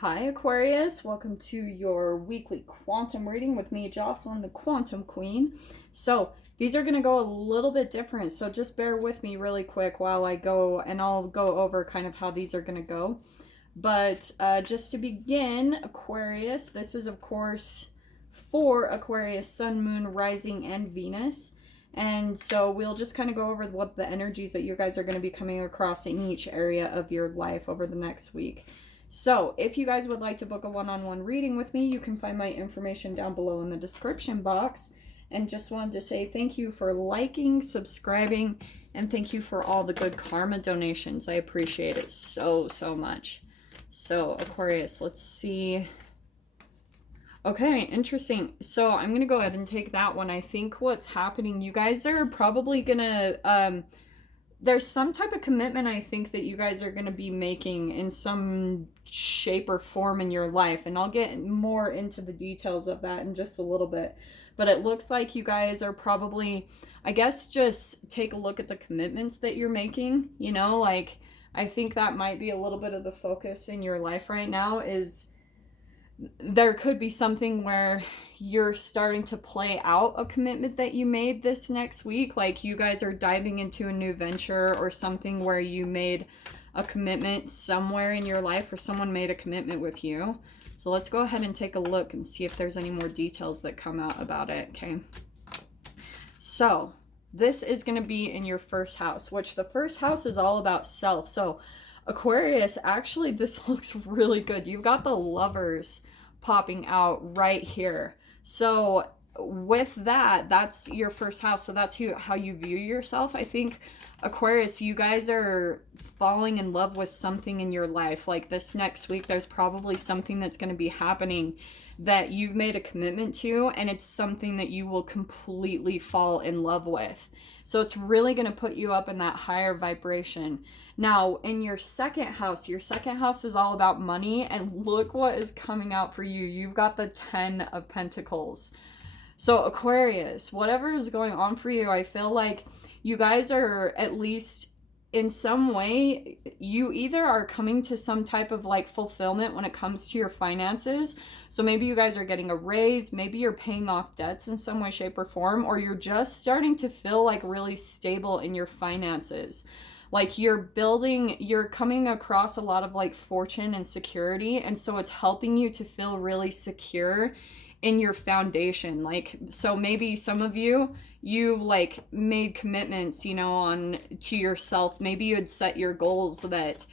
Hi Aquarius, welcome to your weekly quantum reading with me, Jocelyn, the Quantum Queen. So these are going to go a little bit different, so just bear with me really quick while I go, and I'll go over kind of how these are going to go. But just to begin, Aquarius, this is of course for Aquarius, Sun, Moon, Rising, and Venus. And so we'll just kind of go over what the energies that you guys are going to be coming across in each area of your life over the next week. So if you guys would like to book a one-on-one reading with me, you can find my information down below in the description box. And just wanted to say thank you for liking, subscribing, and thank you for all the good karma donations. I appreciate it so much. So Aquarius, let's see. Okay, interesting. So I'm going to go ahead and take that one. I think what's happening, you guys are probably going to... there's some type of commitment I think that you guys are going to be making in some shape or form in your life. And I'll get more into the details of that in just a little bit. But it looks like you guys are probably, I guess, just take a look at the commitments that you're making. You know, like, I think that might be a little bit of the focus in your life right now is there could be something where you're starting to play out a commitment that you made this next week. Like you guys are diving into a new venture or something where you made a commitment somewhere in your life or someone made a commitment with you. So let's go ahead and take a look and see if there's any more details that come out about it. Okay. So this is going to be in your first house, which the first house is all about self. So Aquarius, actually, this looks really good. You've got the Lovers popping out right here. So with that, that's your first house. So that's how you view yourself. I think Aquarius, you guys are falling in love with something in your life. Like this next week, there's probably something that's going to be happening that you've made a commitment to, and it's something that you will completely fall in love with. So it's really going to put you up in that higher vibration. Now, in your second house is all about money, and look what is coming out for you. You've got the 10 of Pentacles. So Aquarius, whatever is going on for you, I feel like you guys are at least in some way, you either are coming to some type of like fulfillment when it comes to your finances. So maybe you guys are getting a raise, maybe you're paying off debts in some way, shape, or form, or you're just starting to feel like really stable in your finances. Like you're coming across a lot of like fortune and security. And so it's helping you to feel really secure in your foundation. Like, so maybe some of you like made commitments, you know, to yourself. Maybe you had set your goals that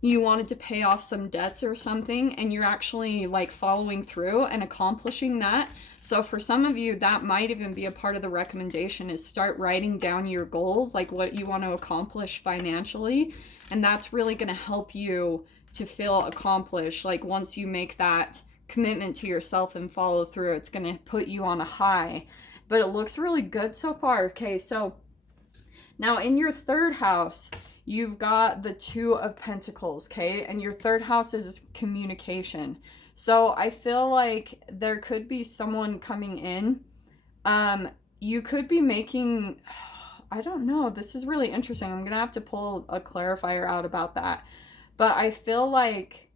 you wanted to pay off some debts or something, and you're actually like following through and accomplishing that. So for some of you, that might even be a part of the recommendation is start writing down your goals, like what you want to accomplish financially. And that's really going to help you to feel accomplished. Like once you make that commitment to yourself and follow through, it's going to put you on a high. But it looks really good so far. Okay, so now in your third house, you've got the 2 of Pentacles, okay? And your third house is communication. So I feel like there could be someone coming in. You could be making, I don't know, this is really interesting. I'm going to have to pull a clarifier out about that. But I feel like,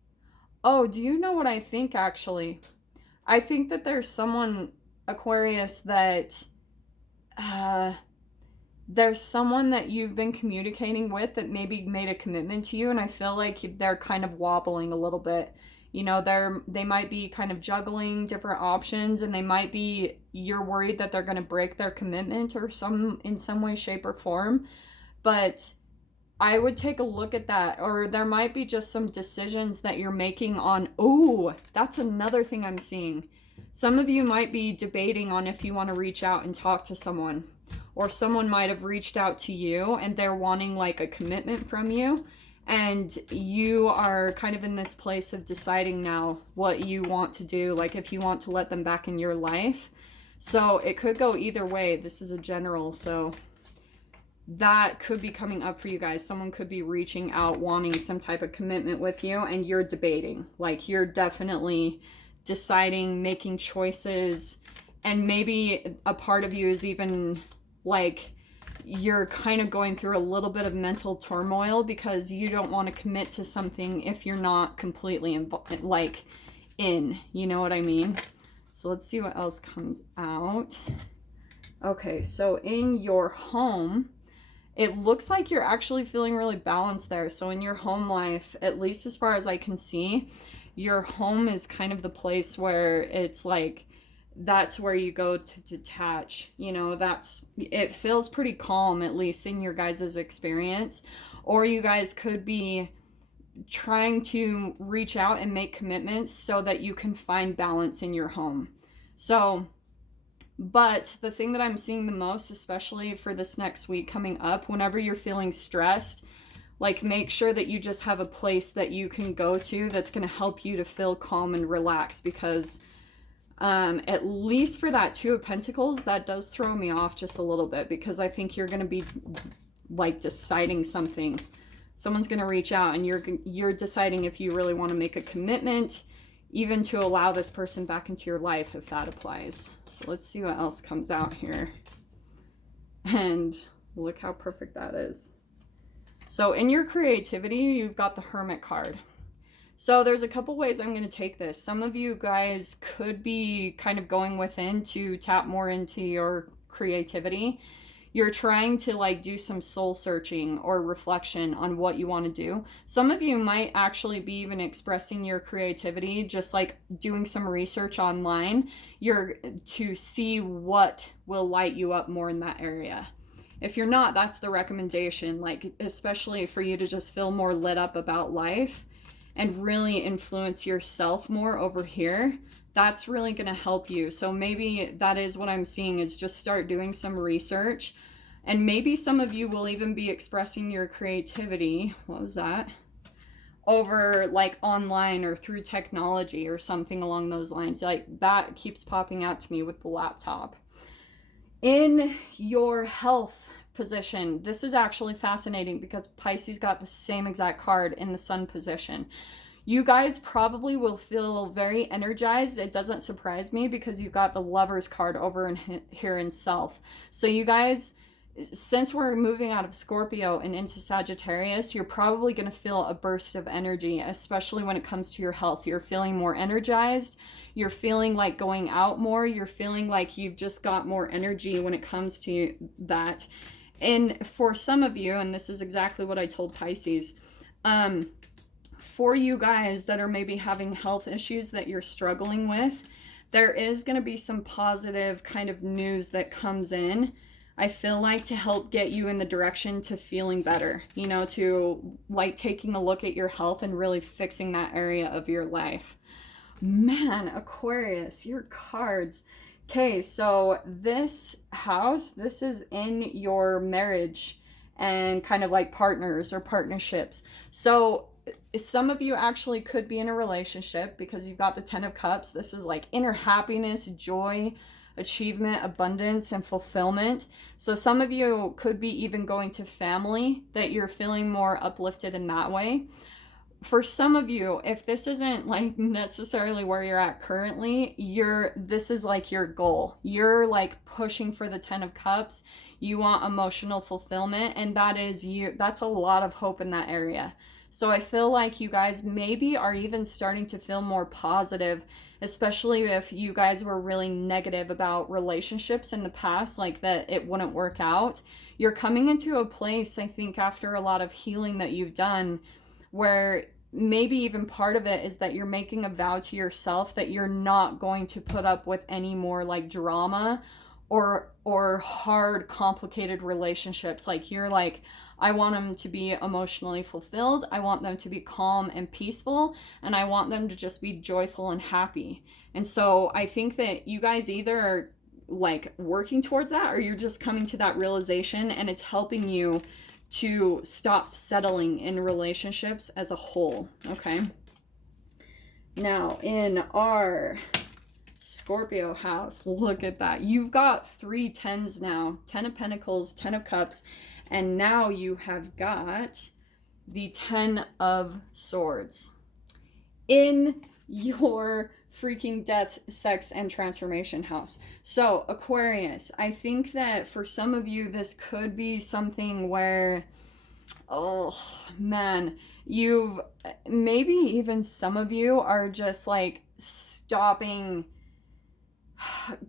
oh, do you know what I think actually? I think that there's someone, Aquarius, that there's someone that you've been communicating with that maybe made a commitment to you, and I feel like they're kind of wobbling a little bit. You know, they might be kind of juggling different options, and you're worried that they're going to break their commitment or in some way, shape, or form. But I would take a look at that, or there might be just some decisions that you're making on, oh, that's another thing I'm seeing. Some of you might be debating on if you want to reach out and talk to someone, or someone might have reached out to you and they're wanting like a commitment from you, and you are kind of in this place of deciding now what you want to do, like if you want to let them back in your life. So it could go either way. This is a general, so that could be coming up for you guys. Someone could be reaching out wanting some type of commitment with you, and you're debating. Like you're definitely deciding, making choices, and maybe a part of you is even like you're kind of going through a little bit of mental turmoil because you don't want to commit to something if you're not completely in, you know what I mean? So let's see what else comes out. Okay, so in your home, it looks like you're actually feeling really balanced there. So in your home life, at least as far as I can see, your home is kind of the place where it's like, that's where you go to detach. You know, it feels pretty calm, at least in your guys' experience. Or you guys could be trying to reach out and make commitments so that you can find balance in your home. So, but the thing that I'm seeing the most, especially for this next week coming up, whenever you're feeling stressed, like make sure that you just have a place that you can go to that's going to help you to feel calm and relaxed, because at least for that Two of Pentacles, that does throw me off just a little bit, because I think you're going to be like deciding something. Someone's going to reach out and you're deciding if you really want to make a commitment, even to allow this person back into your life, if that applies. So let's see what else comes out here. And look how perfect that is. So in your creativity, you've got the Hermit card. So there's a couple ways I'm going to take this. Some of you guys could be kind of going within to tap more into your creativity. You're trying to like do some soul searching or reflection on what you want to do. Some of you might actually be even expressing your creativity, just like doing some research online, to see what will light you up more in that area. If you're not, that's the recommendation, like especially for you to just feel more lit up about life and really influence yourself more over here. That's really going to help you. So maybe that is what I'm seeing, is just start doing some research. And maybe some of you will even be expressing your creativity, what was that? Over like online or through technology or something along those lines. Like that keeps popping out to me with the laptop. In your health position, this is actually fascinating because Pisces got the same exact card in the Sun position. You guys probably will feel very energized. It doesn't surprise me because you've got the Lovers card over in here in Self. So you guys, since we're moving out of Scorpio and into Sagittarius, you're probably going to feel a burst of energy, especially when it comes to your health. You're feeling more energized. You're feeling like going out more. You're feeling like you've just got more energy when it comes to that. And for some of you, and this is exactly what I told Pisces, for you guys that are maybe having health issues that you're struggling with, there is going to be some positive kind of news that comes in, I feel like, to help get you in the direction to feeling better, you know, to like taking a look at your health and really fixing that area of your life. Man, Aquarius, your cards. Okay, so this house, this is in your marriage and kind of like partners or partnerships. So some of you actually could be in a relationship because you've got the Ten of Cups. This is like inner happiness, joy, achievement, abundance, and fulfillment. So some of you could be even going to family, that you're feeling more uplifted in that way. For some of you, if this isn't like necessarily where you're at currently, this is like your goal. You're like pushing for the Ten of Cups. You want emotional fulfillment, and that's a lot of hope in that area. So I feel like you guys maybe are even starting to feel more positive, especially if you guys were really negative about relationships in the past, like that it wouldn't work out. You're coming into a place, I think, after a lot of healing that you've done, where maybe even part of it is that you're making a vow to yourself that you're not going to put up with any more like drama or hard, complicated relationships. Like you're like, I want them to be emotionally fulfilled. I want them to be calm and peaceful. And I want them to just be joyful and happy. And so I think that you guys either are like working towards that, or you're just coming to that realization, and it's helping you to stop settling in relationships as a whole. Okay. Now in our Scorpio house, look at that. You've got 3 tens now. 10 of Pentacles, 10 of Cups, and now you have got the 10 of Swords. In your freaking death, sex, and transformation house. So Aquarius, I think that for some of you, this could be something where, oh man, you've, maybe even some of you are just like stopping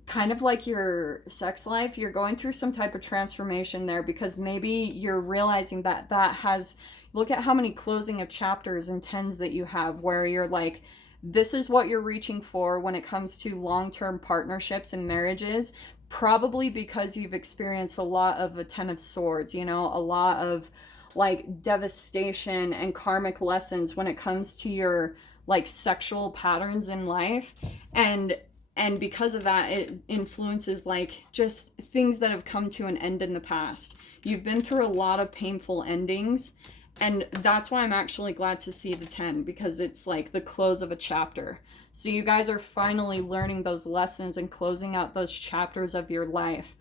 kind of like your sex life. You're going through some type of transformation there, because maybe you're realizing that that has, look at how many closing of chapters and tens that you have, where you're like, this is what you're reaching for when it comes to long-term partnerships and marriages, probably because you've experienced a lot of a 10 of swords, you know, a lot of like devastation and karmic lessons when it comes to your like sexual patterns in life. And because of that, it influences like just things that have come to an end in the past. You've been through a lot of painful endings, and that's why I'm actually glad to see the 10, because it's like the close of a chapter. So you guys are finally learning those lessons and closing out those chapters of your life.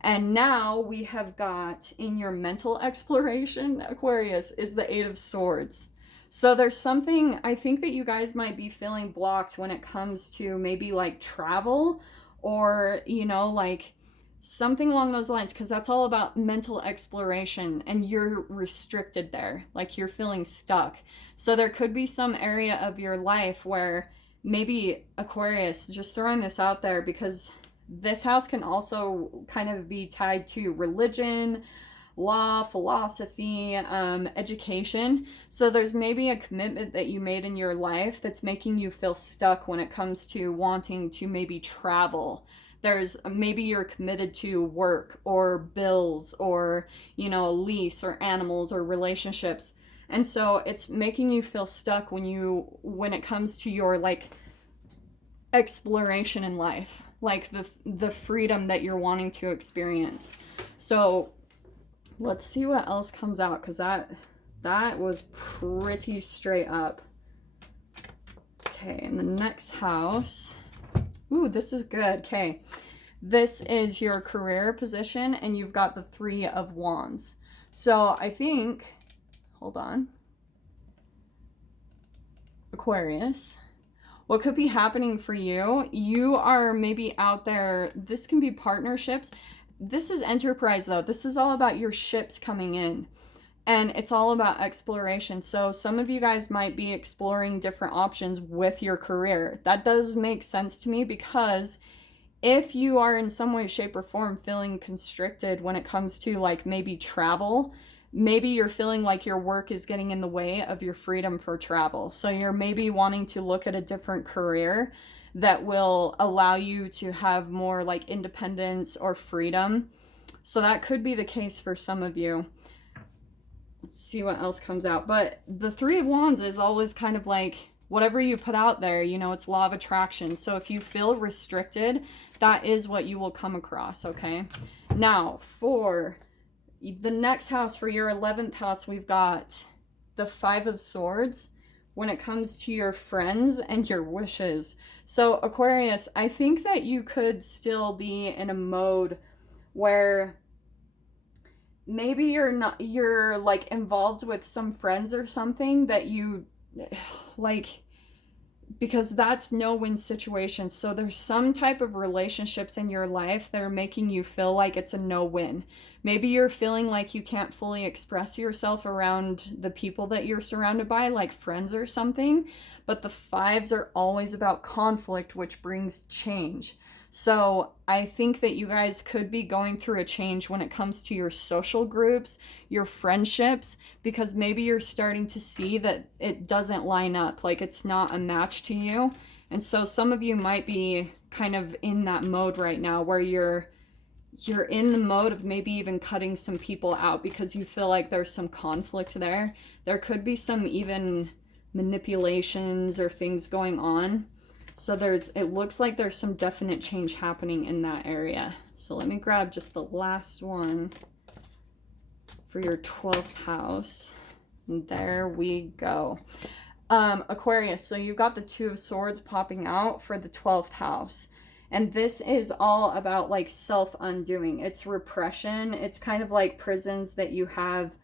And now we have got, in your mental exploration, Aquarius, is the 8 of Swords. So there's something, I think that you guys might be feeling blocked when it comes to maybe like travel, or, you know, like something along those lines, because that's all about mental exploration, and you're restricted there, like you're feeling stuck. So there could be some area of your life where maybe, Aquarius, just throwing this out there, because this house can also kind of be tied to religion, law, philosophy, education. So there's maybe a commitment that you made in your life that's making you feel stuck when it comes to wanting to maybe travel. There's maybe you're committed to work or bills or, you know, a lease or animals or relationships. And so it's making you feel stuck when it comes to your like exploration in life, like the freedom that you're wanting to experience. So let's see what else comes out, because that was pretty straight up. Okay, in the next house, ooh, this is good. Okay, this is your career position, and you've got the 3 of Wands. So I think, hold on, Aquarius, what could be happening for you, you are maybe out there, this can be partnerships. This is enterprise though. This is all about your ships coming in, and it's all about exploration. So some of you guys might be exploring different options with your career. That does make sense to me, because if you are in some way, shape, or form feeling constricted when it comes to like maybe travel, maybe you're feeling like your work is getting in the way of your freedom for travel. So you're maybe wanting to look at a different career that will allow you to have more like independence or freedom. So that could be the case for some of you. Let's see what else comes out. But the 3 of Wands is always kind of like whatever you put out there, you know, it's law of attraction. So if you feel restricted, that is what you will come across, okay? Now, for the next house, for your 11th house, we've got the 5 of Swords when it comes to your friends and your wishes. So Aquarius, I think that you could still be in a mode where maybe you're like involved with some friends or something that you like, because that's no-win situation. So there's some type of relationships in your life that are making you feel like it's a no-win. Maybe you're feeling like you can't fully express yourself around the people that you're surrounded by, like friends or something. But the 5s are always about conflict, which brings change. So I think that you guys could be going through a change when it comes to your social groups, your friendships, because maybe you're starting to see that it doesn't line up, like it's not a match to you. And so some of you might be kind of in that mode right now where you're in the mode of maybe even cutting some people out because you feel like there's some conflict there. There could be some even manipulations or things going on. So it looks like there's some definite change happening in that area. So let me grab just the last one for your 12th house. And there we go. Aquarius, so you've got the 2 of Swords popping out for the 12th house. And this is all about like self-undoing. It's repression. It's kind of like prisons that you have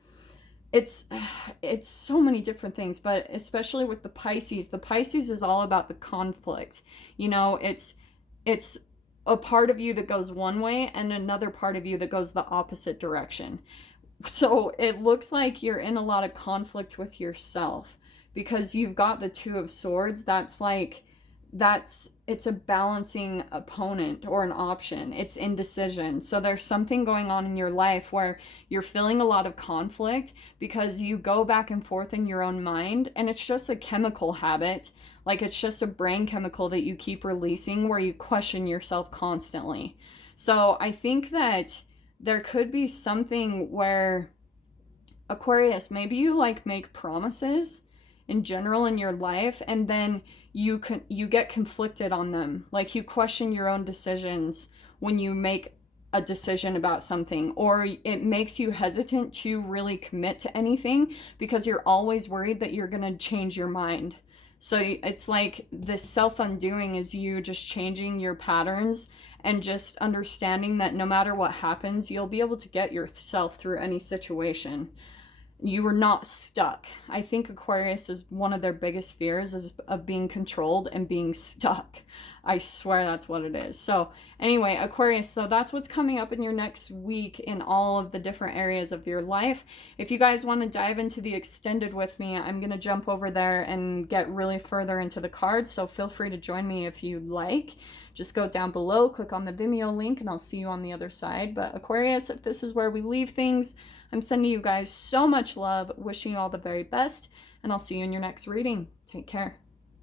it's it's so many different things, but especially with the Pisces is all about the conflict. You know, it's a part of you that goes one way and another part of you that goes the opposite direction. So it looks like you're in a lot of conflict with yourself because you've got the Two of Swords. It's a balancing opponent or an option. It's indecision. So there's something going on in your life where you're feeling a lot of conflict because you go back and forth in your own mind, and it's just a chemical habit. Like, it's just a brain chemical that you keep releasing where you question yourself constantly. So I think that there could be something where, Aquarius, maybe you like make promises in general in your life, and then you get conflicted on them. Like, you question your own decisions when you make a decision about something, or it makes you hesitant to really commit to anything because you're always worried that you're going to change your mind. So it's like this self-undoing is you just changing your patterns and just understanding that no matter what happens, you'll be able to get yourself through any situation. You are not stuck. I think Aquarius is one of their biggest fears is of being controlled and being stuck. I swear that's what it is. So anyway, Aquarius, so that's what's coming up in your next week in all of the different areas of your life. If you guys want to dive into the extended with me, I'm going to jump over there and get really further into the cards. So feel free to join me if you'd like. Just go down below, click on the Vimeo link, and I'll see you on the other side. But Aquarius, if this is where we leave things, I'm sending you guys so much love, wishing you all the very best, and I'll see you in your next reading. Take care.